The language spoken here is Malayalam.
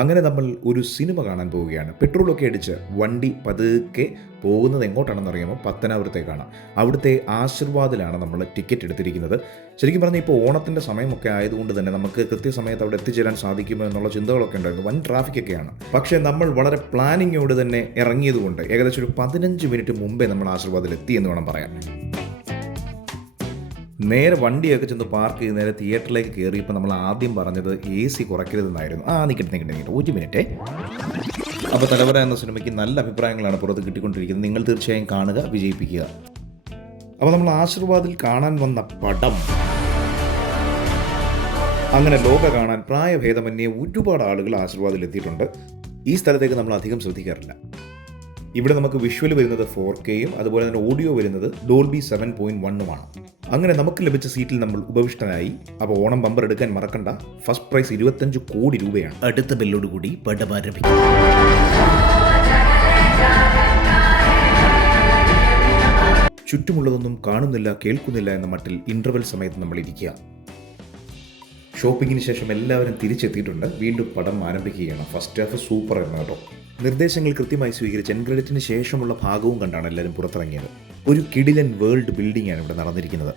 അങ്ങനെ നമ്മൾ ഒരു സിനിമ കാണാൻ പോവുകയാണ്. പെട്രോളൊക്കെ അടിച്ച് വണ്ടി പതുക്കെ പോകുന്നത് എങ്ങോട്ടാണെന്ന് അറിയാമോ? പത്തനാപുരത്തേക്കാണ് അവിടുത്തെ ആശീർവാദിലാണ് നമ്മൾ ടിക്കറ്റ് എടുത്തിരിക്കുന്നത്. ശരിക്കും പറഞ്ഞാൽ ഇപ്പോൾ ഓണത്തിന്റെ സമയമൊക്കെ ആയതുകൊണ്ട് തന്നെ നമുക്ക് കൃത്യസമയത്ത് അവിടെ എത്തിച്ചേരാൻ സാധിക്കുമോ എന്നുള്ള ചിന്തകളൊക്കെ ഉണ്ടായിരുന്നു. വൻ ട്രാഫിക്കൊക്കെയാണ്. പക്ഷേ നമ്മൾ വളരെ പ്ലാനിങ്ങോട് തന്നെ ഇറങ്ങിയതുകൊണ്ട് ഏകദേശം ഒരു പതിനഞ്ച് മിനിറ്റ് മുമ്പേ നമ്മൾ ആശീർവാദിൽ എത്തി എന്ന് വേണം പറയാൻ. നേരെ വണ്ടിയൊക്കെ ചെന്ന് പാർക്ക് ചെയ്ത് നേരെ തിയേറ്ററിലേക്ക് കയറിയപ്പോൾ നമ്മൾ ആദ്യം പറഞ്ഞത് എ സി കുറയ്ക്കരുതെന്നായിരുന്നു. ആ നിൽക്കട്ടെ നിൽക്കട്ടെ നിൽക്കട്ടെ ഒരു മിനിറ്റേ. അപ്പോൾ തലവര എന്ന സിനിമയ്ക്ക് നല്ല അഭിപ്രായങ്ങളാണ് പുറത്ത് കിട്ടിക്കൊണ്ടിരിക്കുന്നത്. നിങ്ങൾ തീർച്ചയായും കാണുക വിജയിപ്പിക്കുക. അപ്പോൾ നമ്മൾ ആശീർവാദിൽ കാണാൻ വന്ന പടം. അങ്ങനെ ലോക കാണാൻ പ്രായഭേദമന്യേ ഒരുപാട് ആളുകൾ ആശീർവാദിൽ എത്തിയിട്ടുണ്ട്. ഈ സ്ഥലത്തേക്ക് നമ്മൾ അധികം ശ്രദ്ധിക്കാറില്ല. ഇവിടെ നമുക്ക് വിഷ്വൽ വരുന്നത് ഫോർ കെയും അതുപോലെ തന്നെ ഓഡിയോ വരുന്നത് ഡോൾബി സെവൻ പോയിന്റ് വണ്ണുമാണ് അങ്ങനെ നമുക്ക് ലഭിച്ച സീറ്റിൽ നമ്മൾ ഉപവിഷ്ടനായി. അപ്പോൾ ഓണം ബമ്പർ എടുക്കാൻ മറക്കണ്ട. ഫസ്റ്റ് പ്രൈസ് ഇരുപത്തഞ്ച് കോടി രൂപയാണ്. അടുത്ത ബില്ലോടുകൂടി പടം ആരംഭിക്കും. ചുറ്റുമുള്ളതൊന്നും കാണുന്നില്ല കേൾക്കുന്നില്ല എന്ന മട്ടിൽ ഇന്റർവെൽ സമയത്ത് നമ്മൾ ഇരിക്കുക. ഷോപ്പിങ്ങിന് ശേഷം എല്ലാവരും തിരിച്ചെത്തിയിട്ടുണ്ട്. വീണ്ടും പടം ആരംഭിക്കുകയാണ്. ഫസ്റ്റ് ഹാഫ് സൂപ്പർ ആയിരുന്നു കേട്ടോ. നിർദ്ദേശങ്ങൾ കൃത്യമായി സ്വീകരിച്ച് എൻ ക്രെഡിറ്റിന് ശേഷമുള്ള ഭാഗവും കണ്ടാണ് എല്ലാവരും പുറത്തിറങ്ങിയത്. ഒരു കിടിലൻ വേൾഡ് ബിൽഡിംഗ് ആണ് ഇവിടെ നടന്നിരിക്കുന്നത്.